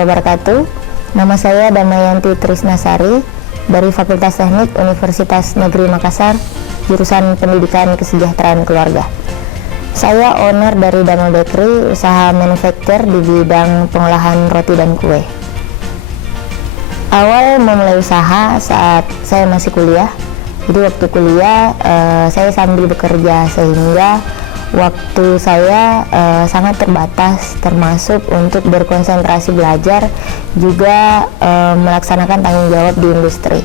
warahmatullahi wabarakatuh. Nama saya Damayanti Trisnasari dari Fakultas Teknik Universitas Negeri Makassar, jurusan Pendidikan Kesejahteraan Keluarga. Saya owner dari Damel Bakery, usaha manufaktur di bidang pengolahan roti dan kue. Awal memulai usaha saat saya masih kuliah. Jadi waktu kuliah saya sambil bekerja, sehingga waktu saya sangat terbatas, termasuk untuk berkonsentrasi belajar, juga melaksanakan tanggung jawab di industri.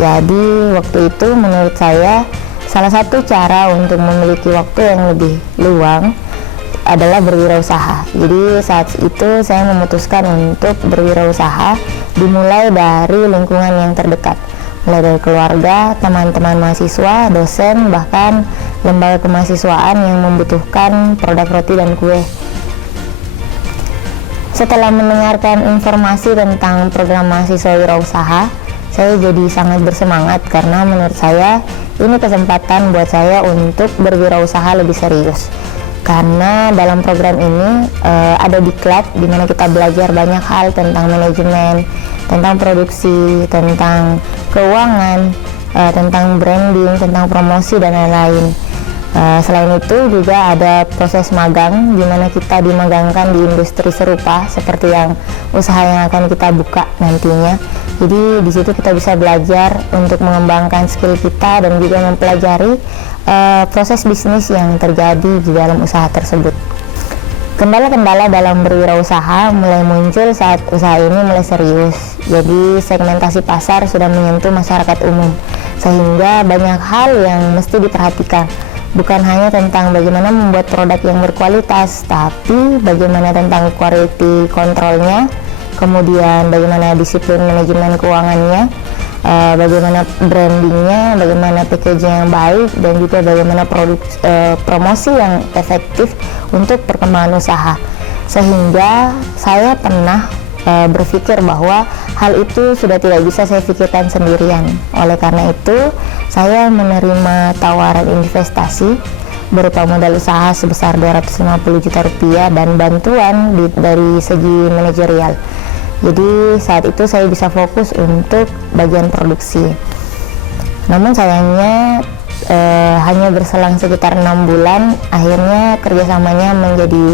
Jadi waktu itu menurut saya salah satu cara untuk memiliki waktu yang lebih luang adalah berwirausaha. Jadi saat itu saya memutuskan untuk berwirausaha, dimulai dari lingkungan yang terdekat, mulai dari keluarga, teman-teman mahasiswa, dosen, bahkan lembaga kemahasiswaan yang membutuhkan produk roti dan kue. Setelah mendengarkan informasi tentang program mahasiswa wirausaha, saya jadi sangat bersemangat karena menurut saya ini kesempatan buat saya untuk berwirausaha lebih serius. Karena dalam program ini ada diklat di mana kita belajar banyak hal tentang manajemen, tentang produksi, tentang keuangan, tentang branding, tentang promosi dan lain-lain. Selain itu juga ada proses magang di mana kita dimagangkan di industri serupa seperti yang usaha yang akan kita buka nantinya. Jadi di situ kita bisa belajar untuk mengembangkan skill kita dan juga mempelajari proses bisnis yang terjadi di dalam usaha tersebut. Kendala-kendala dalam berwirausaha mulai muncul saat usaha ini mulai serius. Jadi segmentasi pasar sudah menyentuh masyarakat umum, sehingga banyak hal yang mesti diperhatikan. Bukan hanya tentang bagaimana membuat produk yang berkualitas, tapi bagaimana tentang quality kontrolnya, kemudian bagaimana disiplin manajemen keuangannya, bagaimana brandingnya, bagaimana packaging yang baik, dan juga bagaimana promosi yang efektif untuk perkembangan usaha. Sehingga saya pernah berpikir bahwa hal itu sudah tidak bisa saya pikirkan sendirian. Oleh karena itu, saya menerima tawaran investasi berupa modal usaha sebesar 250 juta rupiah dan bantuan dari segi manajerial. Jadi saat itu saya bisa fokus untuk bagian produksi. Namun sayangnya hanya berselang sekitar 6 bulan, akhirnya kerjasamanya menjadi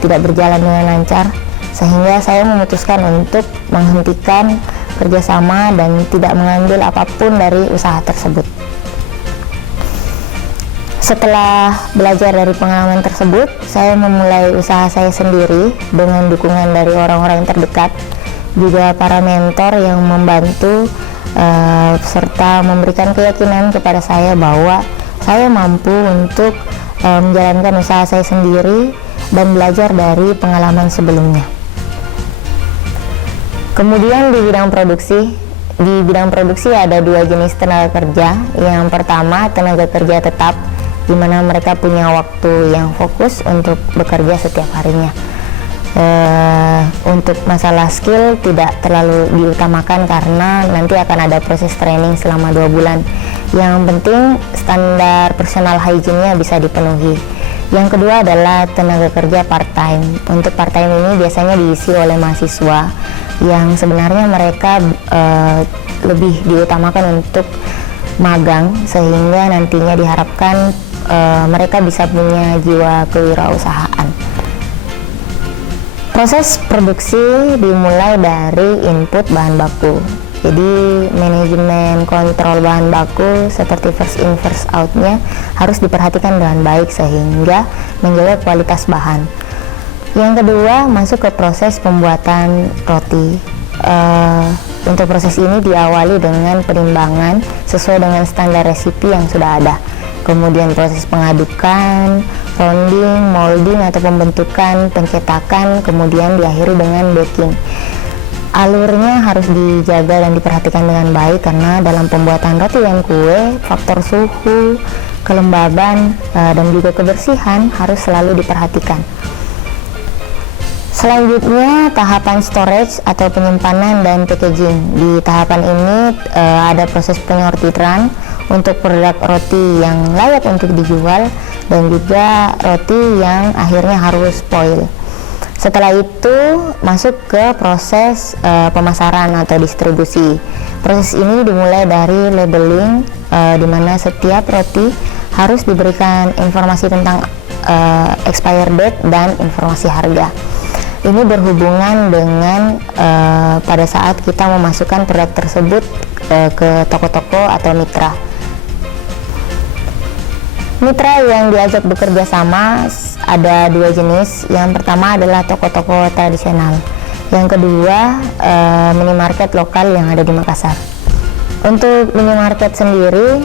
tidak berjalan dengan lancar, sehingga saya memutuskan untuk menghentikan kerjasama dan tidak mengambil apapun dari usaha tersebut. Setelah belajar dari pengalaman tersebut, saya memulai usaha saya sendiri dengan dukungan dari orang-orang yang terdekat, juga para mentor yang membantu serta memberikan keyakinan kepada saya bahwa saya mampu untuk menjalankan usaha saya sendiri dan belajar dari pengalaman sebelumnya. Kemudian di bidang produksi ada dua jenis tenaga kerja. Yang pertama tenaga kerja tetap, di mana mereka punya waktu yang fokus untuk bekerja setiap harinya. Untuk masalah skill tidak terlalu diutamakan karena nanti akan ada proses training selama 2 bulan. Yang penting standar personal hygiene-nya bisa dipenuhi. Yang kedua adalah tenaga kerja part-time. Untuk part-time ini biasanya diisi oleh mahasiswa yang sebenarnya mereka lebih diutamakan untuk magang, sehingga nantinya diharapkan mereka bisa punya jiwa kewirausahaan. Proses produksi dimulai dari input bahan baku. Jadi manajemen kontrol bahan baku seperti first in first out-nya harus diperhatikan dengan baik sehingga menjaga kualitas bahan. Yang kedua, masuk ke proses pembuatan roti. Untuk proses ini diawali dengan penimbangan sesuai dengan standar resipi yang sudah ada. Kemudian proses pengadukan, rounding, molding atau pembentukan, pencetakan, kemudian diakhiri dengan baking. Alurnya harus dijaga dan diperhatikan dengan baik karena dalam pembuatan roti dan kue, faktor suhu, kelembaban, dan juga kebersihan harus selalu diperhatikan. Selanjutnya tahapan storage atau penyimpanan dan packaging. Di tahapan ini ada proses penyortiran untuk produk roti yang layak untuk dijual dan juga roti yang akhirnya harus spoil. Setelah itu masuk ke proses pemasaran atau distribusi. Proses ini dimulai dari labeling, di mana setiap roti harus diberikan informasi tentang expired date dan informasi harga. Ini berhubungan dengan pada saat kita memasukkan produk tersebut ke toko-toko atau mitra. Mitra yang diajak bekerja sama ada dua jenis. Yang pertama adalah toko-toko tradisional. Yang kedua, minimarket lokal yang ada di Makassar. Untuk minimarket sendiri,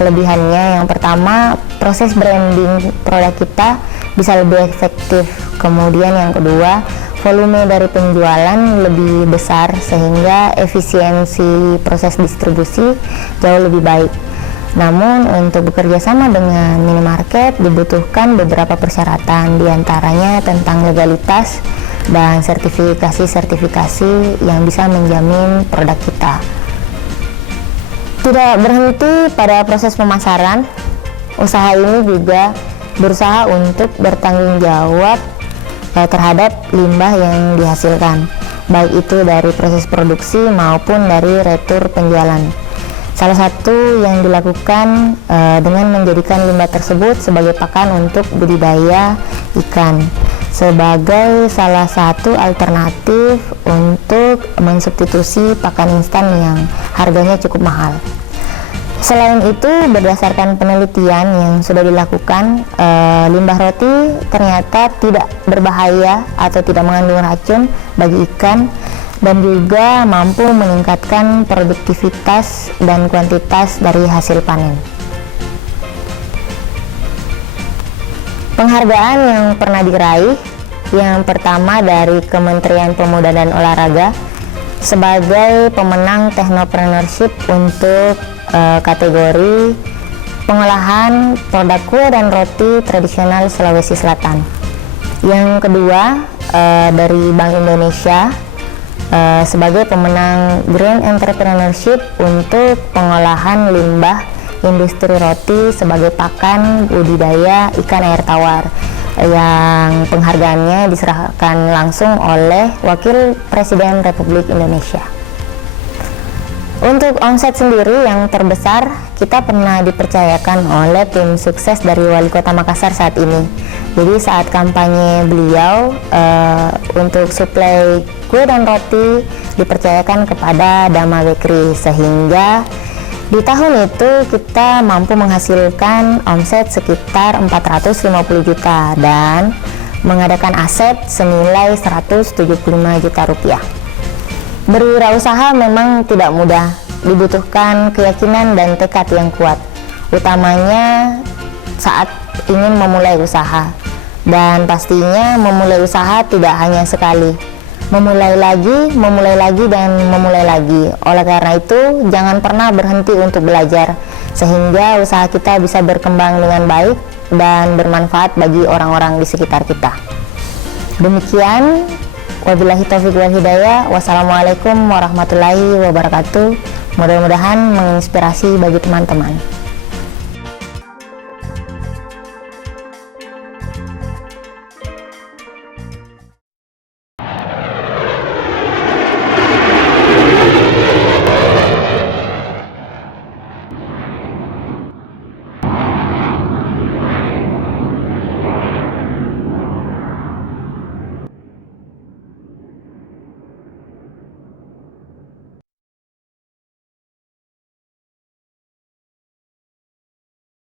kelebihannya yang pertama, proses branding produk kita bisa lebih efektif. Kemudian yang kedua, volume dari penjualan lebih besar sehingga efisiensi proses distribusi jauh lebih baik. Namun untuk bekerja sama dengan minimarket dibutuhkan beberapa persyaratan, diantaranya tentang legalitas dan sertifikasi-sertifikasi yang bisa menjamin produk kita. Tidak berhenti pada proses pemasaran, usaha ini juga berusaha untuk bertanggung jawab terhadap limbah yang dihasilkan, baik itu dari proses produksi maupun dari retur penjualan. Salah satu yang dilakukan dengan menjadikan limbah tersebut sebagai pakan untuk budidaya ikan, sebagai salah satu alternatif untuk mensubstitusi pakan instan yang harganya cukup mahal. Selain itu, berdasarkan penelitian yang sudah dilakukan, limbah roti ternyata tidak berbahaya atau tidak mengandung racun bagi ikan, dan juga mampu meningkatkan produktivitas dan kuantitas dari hasil panen. Penghargaan yang pernah diraih, yang pertama dari Kementerian Pemuda dan Olahraga sebagai pemenang Technopreneurship untuk kategori pengolahan produk kue dan roti tradisional Sulawesi Selatan. Yang kedua, dari Bank Indonesia sebagai pemenang Green Entrepreneurship untuk pengolahan limbah industri roti sebagai pakan budidaya ikan air tawar, yang penghargaannya diserahkan langsung oleh Wakil Presiden Republik Indonesia. Untuk omset sendiri yang terbesar, kita pernah dipercayakan oleh tim sukses dari Wali Kota Makassar saat ini. Jadi saat kampanye beliau untuk suplai kue dan roti dipercayakan kepada Dama Bakery, sehingga di tahun itu kita mampu menghasilkan omset sekitar 450 juta dan mengadakan aset senilai 175 juta rupiah. Berwirausaha memang tidak mudah, dibutuhkan keyakinan dan tekad yang kuat, utamanya saat ingin memulai usaha. Dan pastinya memulai usaha tidak hanya sekali, memulai lagi, dan memulai lagi. Oleh karena itu, jangan pernah berhenti untuk belajar, sehingga usaha kita bisa berkembang dengan baik dan bermanfaat bagi orang-orang di sekitar kita. Demikian, wabillahi taufiq wal hidayah. Wassalamualaikum warahmatullahi wabarakatuh. Mudah-mudahan menginspirasi bagi teman-teman.